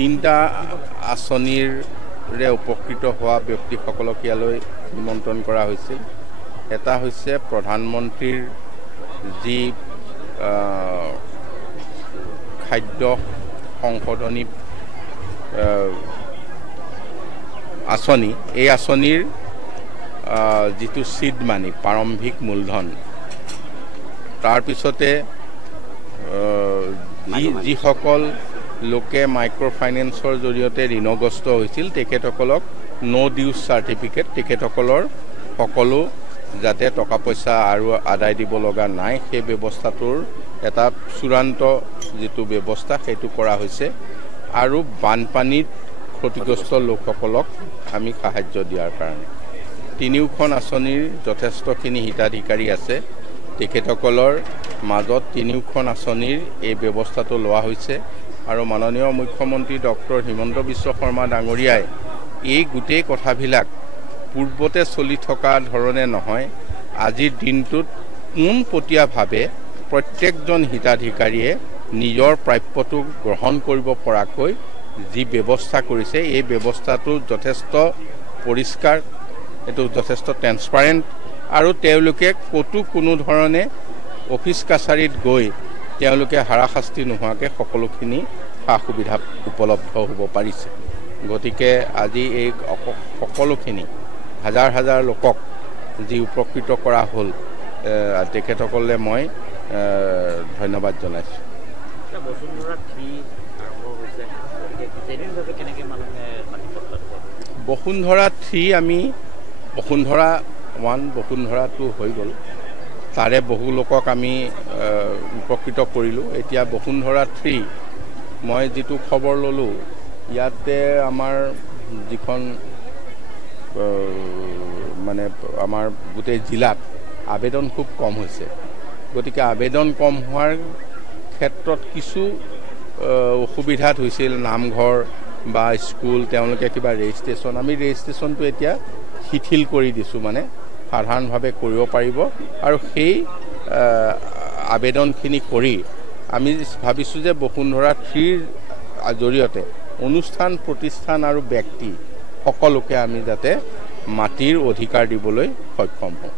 তিনিটা আঁচনিৰে উপকৃত হোৱা ব্যক্তিসকলক ইয়ালৈ নিমন্ত্ৰণ কৰা হৈছিল। এটা হৈছে প্ৰধানমন্ত্ৰীৰ যি খাদ্য সংশোধনী আঁচনি, এই আঁচনিৰ যিটো চিড মানি প্ৰাৰম্ভিক মূলধন, তাৰপিছতে যিসকল লোকে মাইক্ৰ' ফাইনেন্সৰ জৰিয়তে ঋণগ্ৰস্ত হৈছিল তেখেতসকলক ন' ডিউজ চাৰ্টিফিকেট, তেখেতসকলৰ সকলো যাতে টকা পইচা আৰু আদায় দিব লগা নাই, সেই ব্যৱস্থাটোৰ এটা চূড়ান্ত যিটো ব্যৱস্থা সেইটো কৰা হৈছে। আৰু বানপানীত ক্ষতিগ্ৰস্ত লোকসকলক আমি সাহায্য দিয়াৰ কাৰণে তিনিওখন আঁচনিৰ যথেষ্টখিনি হিতাধিকাৰী আছে। তেখেতসকলৰ মাজত তিনিওখন আঁচনিৰ এই ব্যৱস্থাটো লোৱা হৈছে আৰু মাননীয় মুখ্যমন্ত্ৰী ডক্টৰ হিমন্ত বিশ্ব শৰ্মা ডাঙৰীয়াই এই গোটেই কথাবিলাক পূৰ্বতে চলি থকা ধৰণে নহয়, আজিৰ দিনটোত পোনপটীয়াভাৱে প্ৰত্যেকজন হিতাধিকাৰীয়ে নিজৰ প্ৰাপ্যটো গ্ৰহণ কৰিব পৰাকৈ যি ব্যৱস্থা কৰিছে, এই ব্যৱস্থাটো যথেষ্ট পৰিষ্কাৰ, এইটো যথেষ্ট ট্ৰেন্সপাৰেণ্ট আৰু তেওঁলোকে ক'তো কোনো ধৰণে অফিচ কাছাৰীত গৈ তেওঁলোকে হাৰাশাস্তি নোহোৱাকৈ সকলোখিনি সা সুবিধা উপলব্ধ হ'ব পাৰিছে। গতিকে আজি এই সকলোখিনি হাজাৰ হাজাৰ লোকক যি উপকৃত কৰা হ'ল, তেখেতসকলে মই ধন্যবাদ জনাইছোঁ। বসুন্ধৰা 3 আমি বসুন্ধৰা 1 বসুন্ধৰা 2 হৈ গ'ল, তাৰে বহু লোকক আমি উপকৃত কৰিলোঁ। এতিয়া বসুন্ধৰা 3 মই যিটো খবৰ ল'লোঁ, ইয়াতে আমাৰ যিখন মানে আমাৰ গোটেই জিলাত আবেদন খুব কম হৈছে। গতিকে আবেদন কম হোৱাৰ ক্ষেত্ৰত কিছু অসুবিধাত হৈছিল। নামঘৰ বা স্কুল তেওঁলোকে কিবা ৰেজিষ্ট্ৰেশ্যন, আমি ৰেজিষ্ট্ৰেশ্যনটো এতিয়া শিথিল কৰি দিছোঁ, মানে সাধাৰণভাৱে কৰিব পাৰিব। আৰু সেই আবেদনখিনি কৰি আমি ভাবিছোঁ যে বসুন্ধৰা 3ৰ জৰিয়তে অনুষ্ঠান প্ৰতিষ্ঠান আৰু ব্যক্তি সকলোকে আমি যাতে মাটিৰ অধিকাৰ দিবলৈ সক্ষম হওঁ।